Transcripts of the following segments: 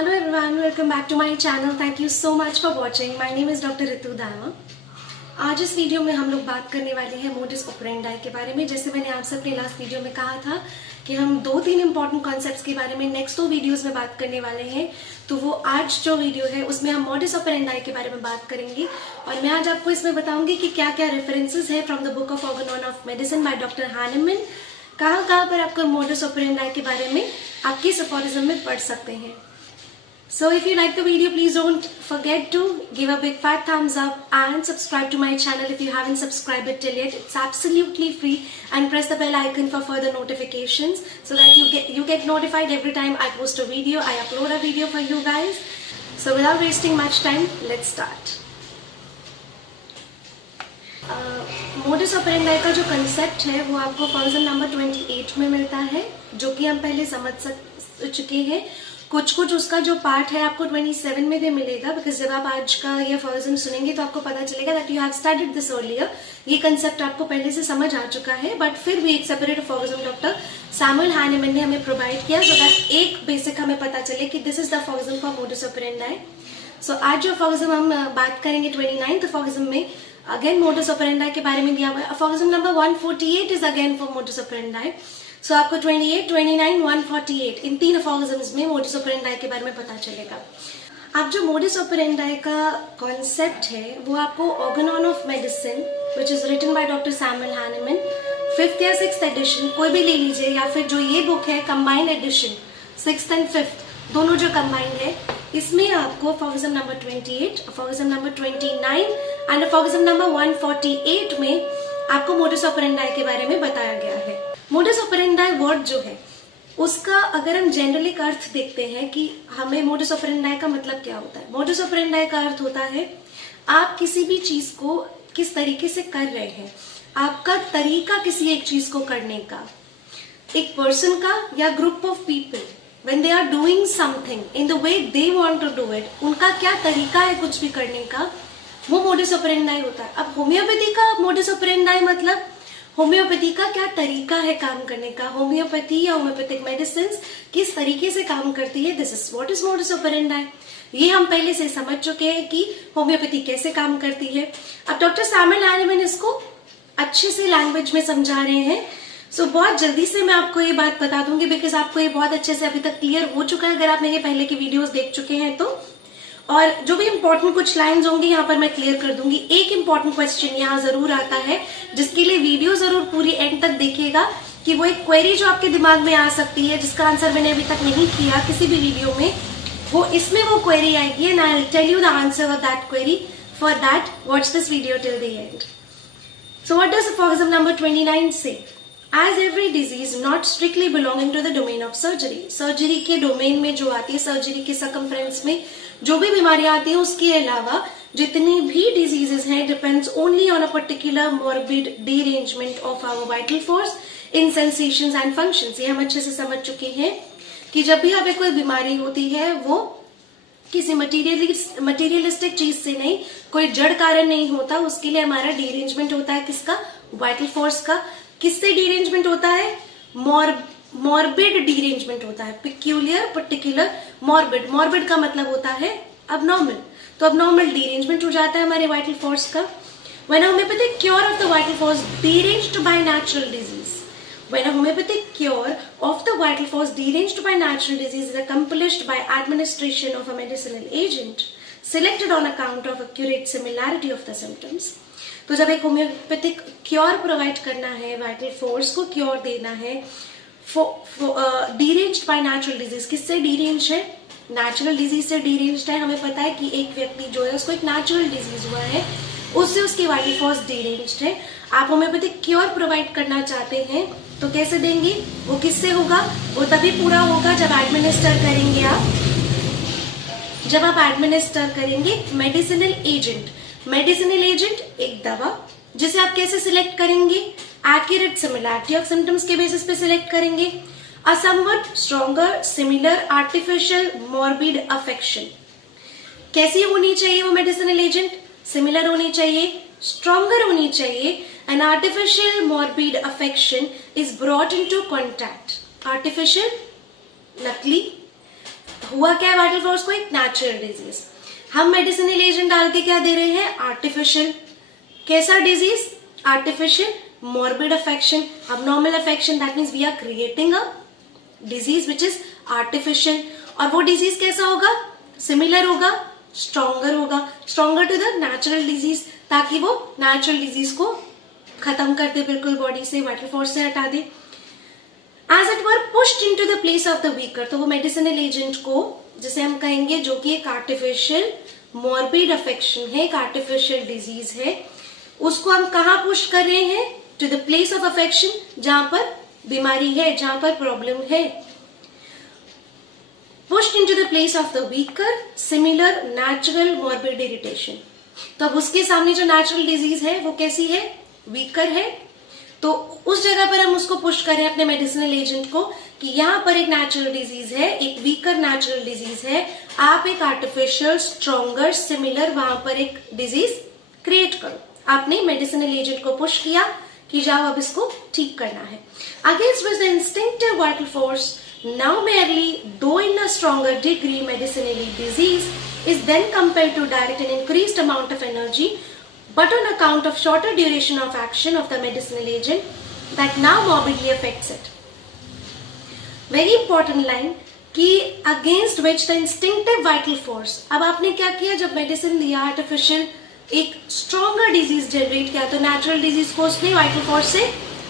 Hello everyone, welcome back to my channel. Thank you so much for watching. My name is Dr. Ritu Daima. आज इस video में हम लोग बात करने वाले हैं मोडस ऑपरेंडाई के बारे में। जैसे मैंने आपसे अपने लास्ट वीडियो में कहा था कि हम 2-3 इंपॉर्टेंट कॉन्सेप्ट्स के बारे में नेक्स्ट 2 वीडियोस में बात करने वाले हैं, तो वो आज जो वीडियो है उसमें हम मोडस ऑपरेंडाई के बारे में बात करेंगे। और मैं आज आपको इसमें बताऊंगी कि क्या क्या रेफरेंसेस है from the book of Organon of medicine by doctor Hahnemann. कहाँ पर आपको मोडस ऑपरेंडाई के बारे में आपके एफोरिज्म में पढ़ सकते हैं। So if you like the video, please don't forget to give a big fat thumbs up and subscribe to my channel if you haven't subscribed it till yet. It's absolutely free, and press the bell icon for further notifications so that you get notified every time I post a video, I upload a video for you guys. So without wasting much time, let's start. Modus operandi का जो concept है वो आपको formula number 28 में मिलता है, जो कि हम पहले समझ चुके हैं। कुछ उसका जो पार्ट है आपको 27 में भी मिलेगा, बिकॉज जब आप आज का ये फॉर्मूला सुनेंगे तो आपको पता चलेगा that you have studied this earlier. ये कंसेप्ट आपको पहले से समझ आ चुका है, बट फिर भी एक सेपरेट फॉर्मूला डॉक्टर सैमुअल हानेमन ने हमें प्रोवाइड किया सो दैट एक बेसिक हमें पता चले कि this is the formula for modus operandi. So आज जो फॉर्मूला हम बात करेंगे 29th फॉर्मूला में अगेन मोडस ऑपरेंडाई के बारे में दिया हुआ है। Formula number 148 is again for modus operandi. So आपको 28, 29, 148 इन 3 फॉर्मूलाज में मोडस ऑपरेंडाई के बारे में पता चलेगा। अब जो मोडस ऑपरेंडाई का कॉन्सेप्ट है वो आपको Organon of medicine which is written by doctor Samuel Hahnemann 5th या 6th एडिशन कोई भी ले लीजिए, या फिर जो ये बुक है combined addition 6th and 5th दोनों जो कंबाइंड है, इसमें आपको formula number 28, formula number 29 and formula number 148 में आपको मोडस ऑपरेंडाई के बारे में बताया गया है। मोडस ऑपरेंडाई वर्ड जो है उसका अगर हम जनरली का अर्थ देखते हैं कि हमें मोडस ऑपरेंडाई का मतलब क्या होता है। मोडस ऑपरेंडाई का अर्थ होता है आप किसी भी चीज को किस तरीके से कर रहे हैं, आपका तरीका किसी एक चीज को करने का, एक पर्सन का या group of people when they are doing something in the way they want to do it, उनका क्या तरीका है कुछ भी करने का, वो मोडस ऑपरेंडाई होता है। अब होम्योपैथी का मोडस ऑपरेंडाई मतलब होम्योपैथी का क्या तरीका है काम करने का, होम्योपैथी या होम्योपैथिक मेडिसिन किस तरीके से काम करती है, this is what is modus operandi. ये हम पहले से समझ चुके हैं कि होम्योपैथी कैसे काम करती है। अब डॉक्टर सैमुअल हानेमन इसको अच्छे से लैंग्वेज में समझा रहे हैं। सो बहुत जल्दी से मैं आपको ये बात बता दूंगी, बिकॉज आपको ये बहुत अच्छे से अभी तक क्लियर हो चुका है अगर आप मेरे पहले की वीडियोस देख चुके हैं तो। और जो भी इंपॉर्टेंट कुछ लाइंस होंगी यहाँ पर मैं क्लियर कर दूंगी। एक इंपॉर्टेंट क्वेश्चन यहाँ जरूर आता है जिसके लिए वीडियो जरूर पूरी एंड तक देखिएगा, कि वो एक क्वेरी जो आपके दिमाग में आ सकती है जिसका आंसर मैंने अभी तक नहीं किया किसी भी वीडियो में, वो इसमें वो क्वेरी आएगी and I will tell you the answer of that query. For that watch this video till the end. So what does formula number 29 say? As every disease not strictly belonging to the domain of surgery, surgery के domain में जो आती है, surgery के circumference में जो भी बीमारियां आती हैं उसके अलावा जितनी भी डिजीजेस हैं depends only on a particular morbid derangement of our vital force in sensations and functions. ये हम अच्छे से समझ चुके हैं कि जब भी हमें कोई बीमारी होती है वो किसी मटीरियलिस्टिक चीज से नहीं, कोई जड़ कारण नहीं होता, उसके लिए हमारा डीरेंजमेंट होता है किसका, वाइटल फोर्स का। किससे डीरेंजमेंट होता है? मॉर्बिड डीरेंजमेंट होता है, पिक्यूलियर, पर्टिकुलर, मॉर्बिड। मॉर्बिड का मतलब होता है अबनॉर्मल, तो अबनॉर्मल डीरेंजमेंट हो जाता है हमारे वाइटल फोर्स का। When a homeopathic cure of the vital force deranged by natural disease, when a homeopathic cure of the vital force deranged by natural disease is accomplished by administration of a medicinal agent selected on account of accurate similarity of the symptoms। तो जब एक homeopathic cure provide करना है, vital force को cure देना है, डीरेंज्ड by natural disease. किससे derange है? नेचुरल डिजीज से डीरेंज्ड है। हमें पता है कि एक व्यक्ति जो है उसको एक नेचुरल डिजीज हुआ है, उससे उसकी वाइटल फोर्स डीरेंज्ड है। आप होम्योपैथिक क्योर प्रोवाइड करना चाहते हैं तो कैसे देंगे? वो किससे होगा? वो तभी पूरा होगा जब एडमिनिस्टर करेंगे आप, जब आप एडमिनिस्टर करेंगे मेडिसिनल एजेंट। मेडिसिनल एजेंट एक दवा जिसे आप कैसे सिलेक्ट करेंगे? एक्यूरेट सिमिलैरिटी ऑफ सिम्टम्स के बेसिस पे सिलेक्ट करेंगे। A somewhat stronger similar artificial morbid affection. कैसी होनी चाहिए वो मेडिसिनल एजेंट? सिमिलर होनी चाहिए, स्ट्रॉन्गर होनी चाहिए। An artificial morbid affection is brought into contact. Artificial नकली, हुआ क्या है वाइटल फोर्स को? एक नेचुरल डिजीज। हम मेडिसिनल एजेंट डाल के क्या दे रहे हैं? आर्टिफिशियल। कैसा disease? Artificial morbid affection, abnormal affection, that means we are creating a disease which is artificial। और वो डिजीज कैसा होगा? सिमिलर होगा, स्ट्रॉन्गर होगा, stronger to the natural disease, ताकि वो नेचुरल डिजीज को खत्म कर दे, बिल्कुल बॉडी से, वाइटल फोर्स से हटा दे। As it were pushed into the place of the weaker, तो वो मेडिसिनल एजेंट को, जिसे हम कहेंगे जो कि एक आर्टिफिशियल मॉर्बिड अफेक्शन है, एक आर्टिफिशियल डिजीज है, उसको हम कहाँ पुश कर रहे हैं? To the place of affection, जहां पर बीमारी है, जहां पर प्रॉब्लम है। Pushed into the place of the weaker similar natural morbid irritation. तो अब उसके सामने जो नेचुरल डिजीज है वो कैसी है? वीकर है। तो उस जगह पर हम उसको पुश करें अपने मेडिसिनल एजेंट को कि यहाँ पर एक नेचुरल डिजीज है, एक वीकर नेचुरल डिजीज है, आप एक आर्टिफिशियल स्ट्रॉन्गर सिमिलर वहां पर एक डिजीज क्रिएट करो। आपने मेडिसिनल एजेंट को पुश किया कि जाओ अब इसको ठीक करना है। Against which the instinctive vital force now merely though in a stronger degree medicinally disease is then compelled to direct an increased amount of energy, but on account of shorter duration of action of the medicinal agent that now morbidly affects it। Very important line कि against which the instinctive vital force, अब आपने क्या किया? जब medicine दिया artificial, एक stronger disease generate किया, तो नेचुरल डिजीज को उसने वाइटल फोर्स से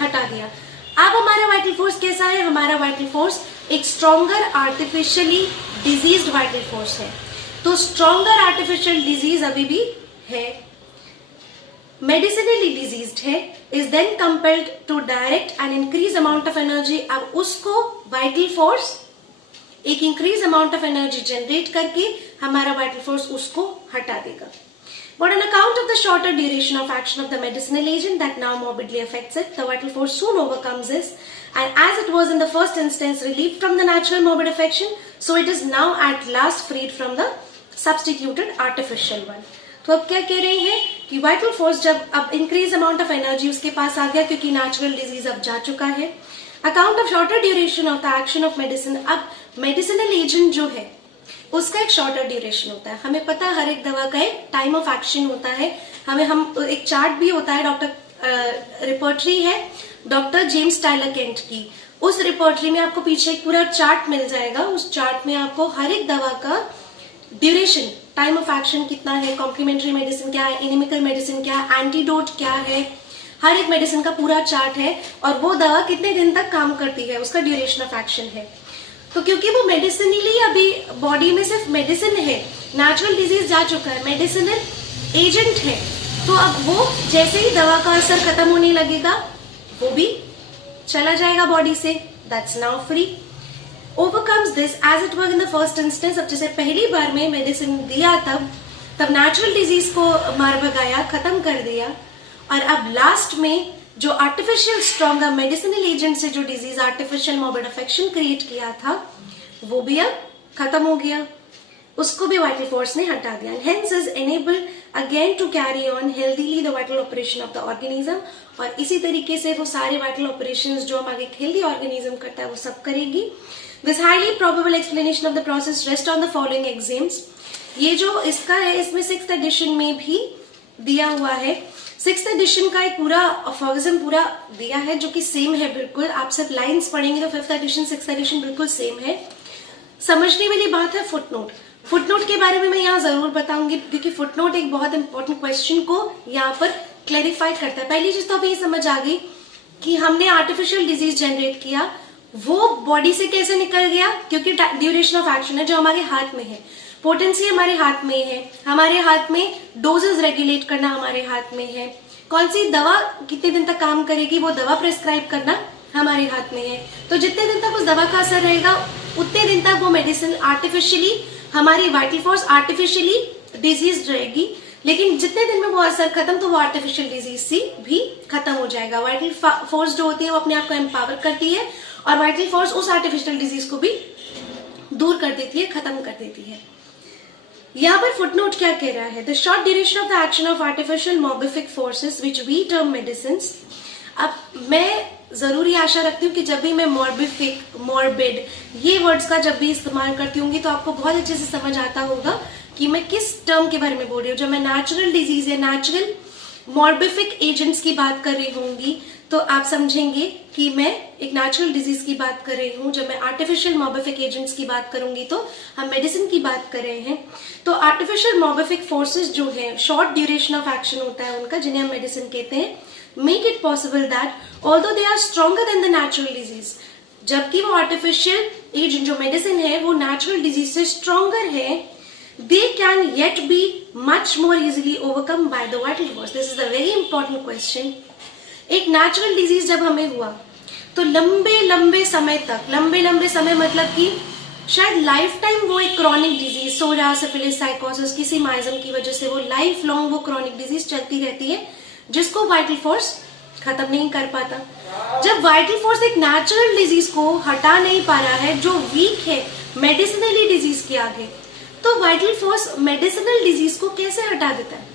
हटा दिया। अब हमारा वाइटल फोर्स कैसा है? हमारा वाइटल फोर्स एक stronger artificially diseased vital force है। तो स्ट्रॉन्गर आर्टिफिशियल डिजीज अभी भी है, मेडिसिनली डिजीज्ड है, is then compelled to direct an increase amount of energy. अब उसको वाइटल फोर्स एक increase amount of energy generate करके हमारा वाइटल फोर्स उसको हटा देगा। But on account of the shorter duration of action of the medicinal agent that now morbidly affects it, the vital force soon overcomes this, and as it was in the first instance relieved from the natural morbid affection, so it is now at last freed from the substituted artificial one। तो अब क्या कह रहे हैं कि vital force जब अब increase amount of energy उसके पास आ गया, क्योंकि नेचुरल डिजीज अब जा चुका है, account of shorter duration of the action of medicine, अब मेडिसिनल एजेंट जो है उसका एक शॉर्टर ड्यूरेशन होता है। हमें पता है हर एक दवा का एक टाइम ऑफ एक्शन होता है। हम एक चार्ट भी होता है, डॉक्टर रिपोर्टरी है डॉक्टर जेम्स टायलर केंट की, उस रिपोर्टरी में आपको पीछे एक पूरा चार्ट मिल जाएगा। उस चार्ट में आपको हर एक दवा का ड्यूरेशन, टाइम ऑफ एक्शन कितना है, कॉम्प्लीमेंट्री मेडिसिन क्या है, इनिमिकल मेडिसिन क्या है, एंटीडोट क्या है, हर एक मेडिसिन का पूरा चार्ट है, और वो दवा कितने दिन तक काम करती है, उसका ड्यूरेशन ऑफ एक्शन है। तो क्योंकि वो मेडिसिनली अभी बॉडी में सिर्फ मेडिसिन है, नेचुरल डिजीज जा चुका है, मेडिसिनल एजेंट है, तो अब वो जैसे ही दवा का असर खत्म होने लगेगा वो भी चला जाएगा बॉडी से, that's now free. Overcomes this as it was in the first instance. अब जैसे पहली बार में मेडिसिन दिया तब नेचुरल डिजीज को मार भगाया, खत्म कर दिया, और अब लास्ट में जो आर्टिफिशियल स्ट्रॉन्गर मेडिसिनल एजेंट से जो disease artificial morbid affection create किया था वो भी अब खत्म हो गया, उसको भी वाइटल फोर्स ने हटा दिया। Hence is enabled again to carry on healthily the vital operation of the organism, और इसी तरीके से वो सारे वाइटल ऑपरेशंस जो हमारे एक हेल्दी ऑर्गेनिज्म करता है वो सब करेगी। This highly probable explanation of the process rest on the following exams. ये जो इसका है इसमें 6th एडिशन में भी दिया हुआ है। 6th एडिशन का एक पूरा फॉर्गसन पूरा दिया है जो कि सेम है बिल्कुल। आप सिर्फ लाइंस पढ़ेंगे तो 5th एडिशन 6th एडिशन बिल्कुल सेम है। समझने वाली बात है फुटनोट। फुटनोट के बारे में मैं यहाँ जरूर बताऊंगी क्योंकि फुटनोट एक बहुत इंपॉर्टेंट क्वेश्चन को यहाँ पर क्लैरिफाई करता है। पहली चीज तो अभी ये समझ आ गई कि हमने आर्टिफिशियल डिजीज जनरेट किया, वो बॉडी से कैसे निकल गया, क्योंकि ड्यूरेशन ऑफ एक्शन है जो हमारे हाथ में है, पोटेंसी हमारे हाथ में है, हमारे हाथ में डोजेस रेगुलेट करना हमारे हाथ में है, कौन सी दवा कितने दिन तक काम करेगी वो दवा प्रेस्क्राइब करना हमारे हाथ में है। तो जितने दिन तक उस दवा का असर रहेगा उतने दिन तक वो मेडिसिन आर्टिफिशियली, हमारी वाइटल फोर्स आर्टिफिशियली डिजीज रहेगी, लेकिन जितने दिन में वो असर खत्म तो वो आर्टिफिशियल डिजीज सी भी खत्म हो जाएगा। वाइटल फोर्स जो होती है वो अपने आप को एम्पावर करती है और वाइटल फोर्स उस आर्टिफिशियल डिजीज को भी दूर कर देती है, खत्म कर देती है। यहाँ पर फुटनोट क्या कह रहा है, the short duration of the action of artificial morbific forces which we term medicine. अब मैं जरूर ये आशा रखती हूँ कि जब भी मैं मॉर्बिफिक, मॉर्बिड ये वर्ड्स का जब भी इस्तेमाल करती हूँ तो आपको बहुत अच्छे से समझ आता होगा कि मैं किस टर्म के बारे में बोल रही हूँ। जब मैं नेचुरल डिजीज या नेचुरल मॉर्बिफिक एजेंट्स की बात कर रही होंगी तो आप समझेंगे कि मैं एक नेचुरल डिजीज की बात कर रही हूँ। जब मैं आर्टिफिशियल मॉर्बिफिक एजेंट्स की बात करूंगी तो हम मेडिसिन की बात कर रहे हैं। तो आर्टिफिशियल मॉर्बिफिक फोर्सेस जो है, शॉर्ट ड्यूरेशन ऑफ एक्शन होता है उनका, जिन्हें हम मेडिसिन कहते हैं, make it possible that although they are stronger than the natural disease, जबकि वो आर्टिफिशियल एजेंट जो मेडिसिन है वो नेचुरल डिजीज से स्ट्रॉन्गर है, they can yet be much more easily overcome by the vital force. This is a very important question. एक natural disease जब हमें हुआ तो लंबे लंबे समय तक, लंबे लंबे समय मतलब कि शायद लाइफ टाइम वो एक क्रॉनिक डिजीज, सोरा, सिफिलिस, साइकोसिस, किसी माइजम की वजह से वो लाइफ लॉन्ग वो क्रॉनिक डिजीज चलती रहती है जिसको वाइटल फोर्स खत्म नहीं कर पाता। जब वाइटल फोर्स एक नेचुरल डिजीज को हटा नहीं पा रहा है जो वीक है मेडिसिनली डिजीज के आगे, तो वाइटल फोर्स मेडिसिनल डिजीज को कैसे हटा देता है?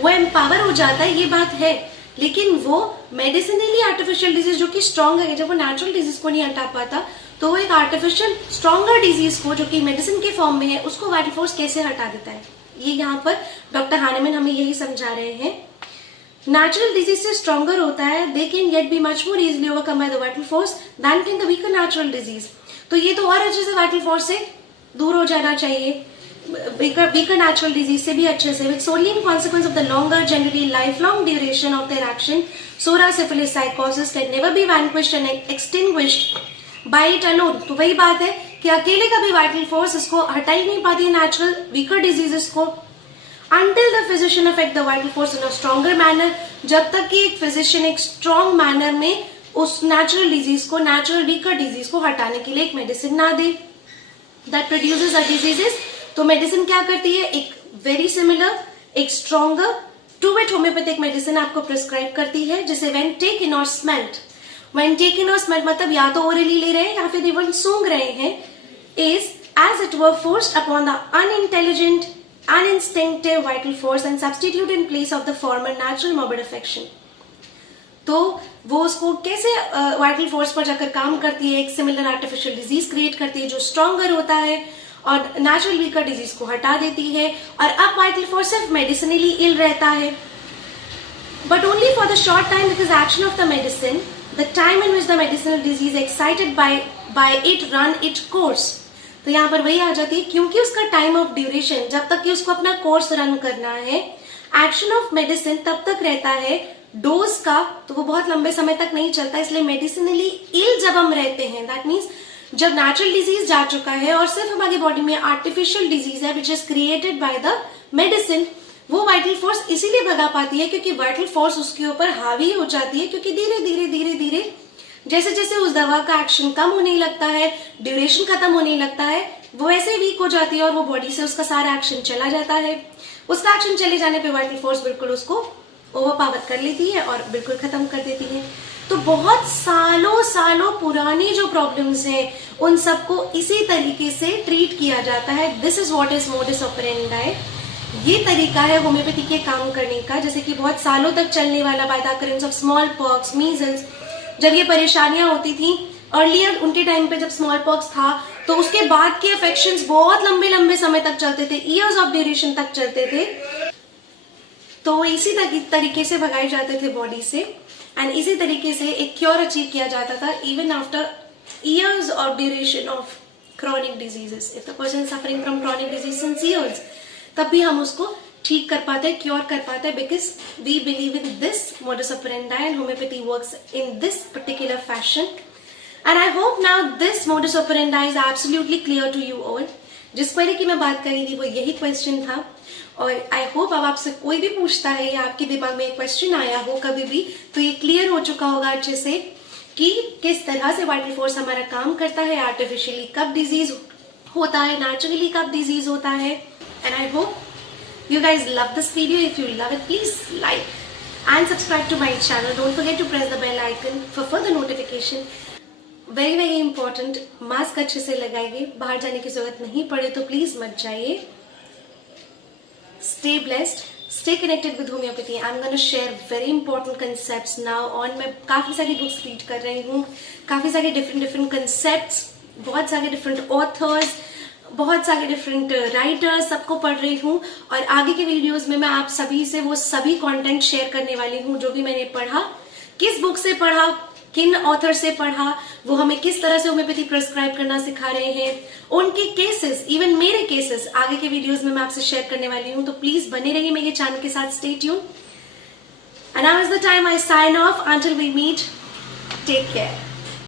वो एम्पावर हो जाता है, ये बात है, लेकिन वो मेडिसिनली आर्टिफिशियल डिजीज जो कि स्ट्रॉन्ग है, जब वो नेचुरल डिजीज को नहीं हटा पाता तो वो एक आर्टिफिशियल स्ट्रॉन्गर डिजीज को जो कि मेडिसिन के फॉर्म में है उसको वाइटल फोर्स कैसे हटा देता है। ये यहाँ पर डॉक्टर हानेमैन हमें यही समझा रहे हैं। नेचुरल डिजीज से स्ट्रॉन्गर होता है, they can yet be much more easily overcome by the vital force than can the weaker natural disease. तो ये तो और अच्छे से वाइटल फोर्स से दूर हो जाना चाहिए, वीकर नेचुरल डिजीज से भी अच्छे से, which only in consequence of the longer generally life long duration of their action, psora, syphilis, sycosis can never be vanquished and extinguished by it alone. तो वही बात है कि अकेले का भी वाइटल फोर्स इसको हटा ही नहीं पाती नेचुरल वीकर डिजीजेस को, until the physician affect the vital force in a stronger manner, जब तक कि एक फिजिशियन एक स्ट्रॉन्ग मैनर में उस नेचुरल डिजीज को, नेचुरल वीकर डिजीज को हटाने के लिए एक मेडिसिन ना दे that produces a diseases। तो मेडिसिन क्या करती है? एक वेरी सिमिलर, एक stronger to it homeopathic medicine आपको प्रिस्क्राइब करती है, जिसे when taken or smelt, when taken or smelt मतलब या तो ओरली ले रहे हैं या फिर इवन सूंघ रहे हैं, is as it were forced upon the unintelligent uninstinctive vital force and substitute in place of the former natural morbid affection। तो वो उसको कैसे वाइटल फोर्स पर जाकर काम करती है, एक सिमिलर आर्टिफिशियल डिजीज क्रिएट करती है जो स्ट्रॉन्गर होता है और नेचुरल वीकर डिजीज को हटा देती है, और अब वाइटल फोर्स सिर्फ मेडिसिनली इल रहता है, but only for the short time because action of the medicine, the time in which the medicinal disease excited by it run it course. तो यहाँ पर वही आ जाती है, क्योंकि उसका टाइम ऑफ ड्यूरेशन, जब तक कि उसको अपना कोर्स रन करना है, एक्शन ऑफ मेडिसिन तब तक रहता है, डोज का तो वो बहुत लंबे समय तक नहीं चलता। इसलिए मेडिसिनली इल जब हम रहते हैं, दैट मीन्स जब नेचुरल डिजीज जा चुका है और सिर्फ हमारी बॉडी में आर्टिफिशियल डिजीज है which is created by the medicine, वो वाइटल फोर्स इसीलिए भगा पाती है क्योंकि वाइटल फोर्स उसके ऊपर हावी हो जाती है, क्योंकि धीरे धीरे धीरे धीरे जैसे जैसे उस दवा का एक्शन कम होने लगता है, ड्यूरेशन खत्म होने लगता है, वो ऐसे वीक हो जाती है और वो बॉडी से उसका सारा एक्शन चला जाता है। उसका एक्शन चले जाने पे वाइटल फोर्स बिल्कुल उसको ओवरपावर कर लेती है और बिल्कुल खत्म कर देती है। तो बहुत सालों सालों पुरानी जो प्रॉब्लम्स हैं उन सबको इसी तरीके से ट्रीट किया जाता है। This is what is modus operandi. ये तरीका है होम्योपैथी के काम करने का, जैसे कि बहुत सालों तक चलने वाला by the occurrence of small pox, measles, जब ये परेशानियां होती थी अर्लियर उनके टाइम पे, जब स्मॉल पॉक्स था तो उसके बाद के अफेक्शंस बहुत लंबे लंबे समय तक चलते थे, ईयर्स ऑफ ड्यूरेशन तक चलते थे। तो इसी तरीके से भगाए जाते थे बॉडी से, एंड इसी तरीके से एक क्योर अचीव किया जाता था even after years of duration of chronic diseases. If the person is suffering from chronic disease since years, तब भी हम उसको ठीक कर पाते हैं, क्योर कर पाते हैं, because we believe in this modus operandi and homeopathy works in this particular fashion. And I hope now this modus operandi is absolutely clear to you all. जिस क्वेरी की मैं बात करी थी वो यही क्वेश्चन था, और आई होप अब आपसे कोई भी पूछता है या आपके दिमाग में एक क्वेश्चन आया हो कभी भी, तो ये क्लियर हो चुका होगा अच्छे से कि किस तरह से वाइटल फोर्स हमारा काम करता है, आर्टिफिशियली कब डिजीज होता है, नेचुरली कब डिजीज होता है। And I hope you guys love this video. If you love it, please like and subscribe to my channel. Don't forget to press the bell icon for further notification. Very very important, mask अच्छे से लगाइए, बाहर जाने की जरूरत नहीं पड़े तो प्लीज मत जाइए। Stay blessed. Stay connected with homeopathy. I'm going to share very important concepts now on. मैं काफ़ी सारी बुक्स रीड कर रही हूँ, काफ़ी सारे डिफरेंट कंसेप्ट्स, बहुत सारे डिफरेंट ऑथर्स, बहुत सारे डिफरेंट राइटर्स, सबको पढ़ रही हूँ। और आगे के वीडियोस में मैं आप सभी से वो सभी कंटेंट शेयर करने वाली हूँ जो भी मैंने पढ़ा, किस बुक से पढ़ा, किन ऑथर से पढ़ा, वो हमें किस तरह से होम्योपैथी प्रिस्क्राइब करना सिखा रहे हैं, उनके केसेस, इवन मेरे केसेस आगे के वीडियोस में मैं आपसे शेयर करने वाली हूँ। तो प्लीज बने रहिए मेरे चैनल के साथ, stay tune. And now is the time I sign off. Until we meet, take care.